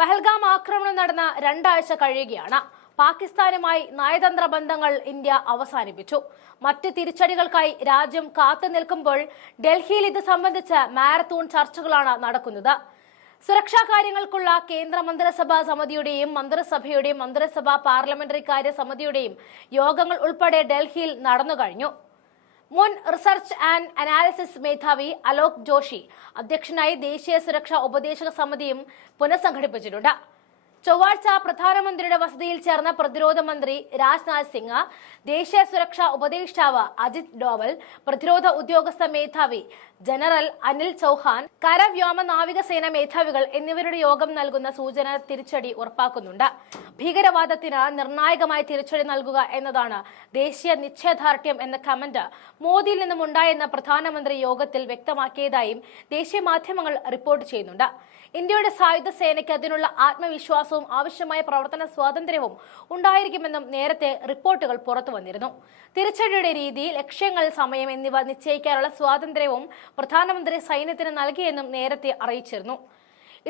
പഹൽഗാം ആക്രമണം നടന്ന 2 ആഴ്ച കഴിയുകയാണ്. പാകിസ്ഥാനുമായി നയതന്ത്ര ബന്ധങ്ങൾ ഇന്ത്യ അവസാനിപ്പിച്ചു. മറ്റ് തിരിച്ചടികൾക്കായി രാജ്യം കാത്തുനിൽക്കുമ്പോൾ ഡൽഹിയിൽ ഇത് സംബന്ധിച്ച് മാരത്തോൺ ചർച്ചകളാണ് നടക്കുന്നത്. സുരക്ഷാ കാര്യങ്ങൾക്കുള്ള കേന്ദ്ര മന്ത്രിസഭാ സമിതിയുടെയും മന്ത്രിസഭാ പാർലമെന്ററി കാര്യ സമിതിയുടെയും യോഗങ്ങൾ ഉൾപ്പെടെ ഡൽഹിയിൽ നടന്നു കഴിഞ്ഞു. മുൻ റിസർച്ച് ആൻഡ് അനാലിസിസ് മേധാവി അലോക് ജോഷി അധ്യക്ഷനായി ദേശീയ സുരക്ഷാ ഉപദേശക സമിതിയും പുനഃസംഘടിപ്പിച്ചിട്ടുണ്ട്. ചൊവ്വാഴ്ച പ്രധാനമന്ത്രിയുടെ വസതിയിൽ ചേർന്ന പ്രതിരോധ മന്ത്രി രാജ്നാഥ് സിംഗ്, ദേശീയ സുരക്ഷാ ഉപദേഷ്ടാവ് അജിത് ഡോവൽ, പ്രതിരോധ ഉദ്യോഗസ്ഥ മേധാവി ജനറൽ അനിൽ ചൌഹാൻ, കരവ്യോമ നാവികസേന മേധാവികൾ എന്നിവരുടെ യോഗം നൽകുന്ന സൂചന തിരിച്ചടി ഉറപ്പാക്കുന്നുണ്ട്. ഭീകരവാദത്തിന് നിർണായകമായി തിരിച്ചടി നൽകുക എന്നതാണ് ദേശീയ നിശ്ചയദാർഢ്യം എന്ന കമന്റ് മോദിയിൽ നിന്നും ഉണ്ടായെന്ന് പ്രധാനമന്ത്രി യോഗത്തിൽ വ്യക്തമാക്കിയതായും ദേശീയ മാധ്യമങ്ങൾ റിപ്പോർട്ട് ചെയ്യുന്നുണ്ട്. ഇന്ത്യയുടെ സായുധ സേനയ്ക്ക് അതിനുള്ള ആത്മവിശ്വാസവും ആവശ്യമായ പ്രവർത്തന സ്വാതന്ത്ര്യവും ഉണ്ടായിരിക്കുമെന്നും നേരത്തെ റിപ്പോർട്ടുകൾ പുറത്തു വന്നിരുന്നു. തിരിച്ചടിയുടെ രീതി, ലക്ഷ്യങ്ങൾ, സമയം എന്നിവ നിശ്ചയിക്കാനുള്ള സ്വാതന്ത്ര്യവും പ്രധാനമന്ത്രി സൈന്യത്തിന് നൽകിയെന്നും നേരത്തെ അറിയിച്ചിരുന്നു.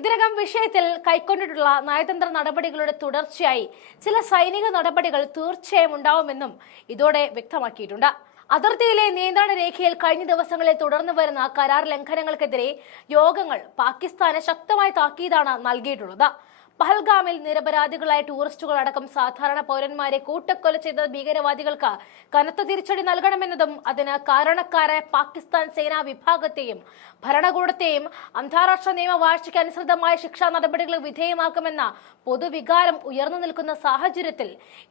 ഇതിനകം വിഷയത്തിൽ കൈക്കൊണ്ടിട്ടുള്ള നയതന്ത്ര നടപടികളുടെ തുടർച്ചയായി ചില സൈനിക നടപടികൾ തീർച്ചയായും ഉണ്ടാവുമെന്നും ഇതോടെ വ്യക്തമാക്കിയിട്ടുണ്ട്. അതിർത്തിയിലെ നിയന്ത്രണ രേഖയിൽ കഴിഞ്ഞ ദിവസങ്ങളിൽ തുടർന്നു വരുന്ന കരാർ ലംഘനങ്ങൾക്കെതിരെ യോഗങ്ങൾ പാകിസ്ഥാന് ശക്തമായ താക്കീതാണ് നൽകിയിട്ടുള്ളത്. പഹൽഗാമിൽ നിരപരാധികളായ ടൂറിസ്റ്റുകൾ അടക്കം സാധാരണ പൗരന്മാരെ കൂട്ടക്കൊല ചെയ്ത ഭീകരവാദികൾക്ക് കനത്ത തിരിച്ചടി നൽകണമെന്നതും അതിന് കാരണക്കാരായ പാകിസ്ഥാൻ സേനാ വിഭാഗത്തെയും ഭരണകൂടത്തെയും അന്താരാഷ്ട്ര നിയമവാഴ്ചയ്ക്ക് അനുസൃതമായ ശിക്ഷാ നടപടികൾ വിധേയമാക്കുമെന്ന പൊതുവികാരം ഉയർന്നു നിൽക്കുന്ന സാഹചര്യത്തിൽ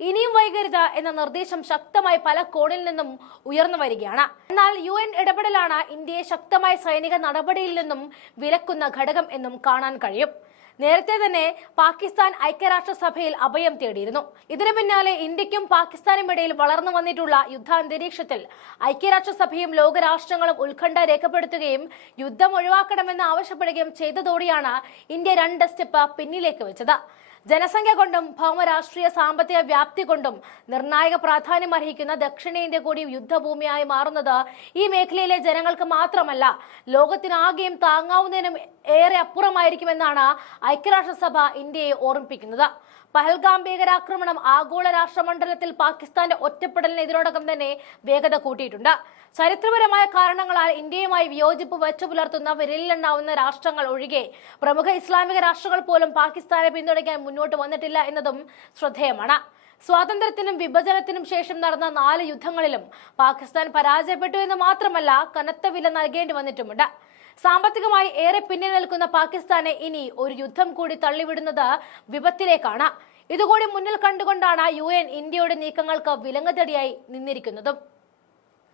ഇനിയും വൈകരുത് എന്ന നിർദ്ദേശം ശക്തമായി പല കോണിൽ നിന്നും ഉയർന്നു വരികയാണ്. എന്നാൽ UN ഇടപെടലാണ് ഇന്ത്യയെ ശക്തമായ സൈനിക നടപടിയിൽ നിന്നും വിലക്കുന്ന ഘടകം എന്നും കാണാൻ കഴിയും. നേരത്തെ തന്നെ പാകിസ്ഥാൻ ഐക്യരാഷ്ട്രസഭയിൽ അഭയം തേടിയിരുന്നു. ഇതിനു പിന്നാലെ ഇന്ത്യക്കും പാകിസ്ഥാനും ഇടയിൽ വളർന്നു വന്നിട്ടുള്ള യുദ്ധാന്തരീക്ഷത്തിൽ ഐക്യരാഷ്ട്രസഭയും ലോകരാഷ്ട്രങ്ങളും ഉത്കണ്ഠ രേഖപ്പെടുത്തുകയും യുദ്ധം ഒഴിവാക്കണമെന്ന് ആവശ്യപ്പെടുകയും ചെയ്തതോടെയാണ് ഇന്ത്യ 2 സ്റ്റെപ്പ് പിന്നിലേക്ക് വെച്ചത്. ജനസംഖ്യ കൊണ്ടും ഭൗമരാഷ്ട്രീയ സാമ്പത്തിക വ്യാപ്തി കൊണ്ടും നിർണായക പ്രാധാന്യം അർഹിക്കുന്ന ദക്ഷിണേന്ത്യ കൂടി യുദ്ധഭൂമിയായി മാറുന്നത് ഈ മേഖലയിലെ ജനങ്ങൾക്ക് മാത്രമല്ല, ലോകത്തിനാകെയും താങ്ങാവുന്നതിനും ഏറെ അപ്പുറമായിരിക്കുമെന്നാണ് ഐക്യരാഷ്ട്രസഭ ഇന്ത്യയെ ഓർമ്മിപ്പിക്കുന്നത്. പഹൽഗാം ഭീകരാക്രമണം ആഗോള രാഷ്ട്രമണ്ഡലത്തിൽ പാകിസ്ഥാന്റെ ഒറ്റപ്പെടലിന് ഇതിനോടകം തന്നെ വേഗത കൂട്ടിയിട്ടുണ്ട്. ചരിത്രപരമായ കാരണങ്ങളാൽ ഇന്ത്യയുമായി വിയോജിപ്പ് വെച്ചു പുലർത്തുന്ന വിരലിലെണ്ണാവുന്ന രാഷ്ട്രങ്ങൾ ഒഴികെ പ്രമുഖ ഇസ്ലാമിക രാഷ്ട്രങ്ങൾ പോലും പാകിസ്ഥാനെ പിന്തുണയ്ക്കാൻ മുന്നോട്ട് വന്നിട്ടില്ല എന്നതും ശ്രദ്ധേയമാണ്. സ്വാതന്ത്ര്യത്തിനും വിഭജനത്തിനും ശേഷം നടന്ന 4 യുദ്ധങ്ങളിലും പാകിസ്ഥാൻ പരാജയപ്പെട്ടു എന്ന് മാത്രമല്ല, കനത്ത വില നൽകേണ്ടി വന്നിട്ടുമുണ്ട്. സാമ്പത്തികമായി ഏറെ പിന്നിൽ നിൽക്കുന്ന പാകിസ്ഥാനെ ഇനി ഒരു യുദ്ധം കൂടി തള്ളിവിടുന്നത് വിപത്തിലേക്കാണ്. ഇതുകൂടി മുന്നിൽ കണ്ടുകൊണ്ടാണ് UN ഇന്ത്യയുടെ നീക്കങ്ങൾക്ക് വിലങ്ങുതടിയായി നിന്നിരിക്കുന്നതും.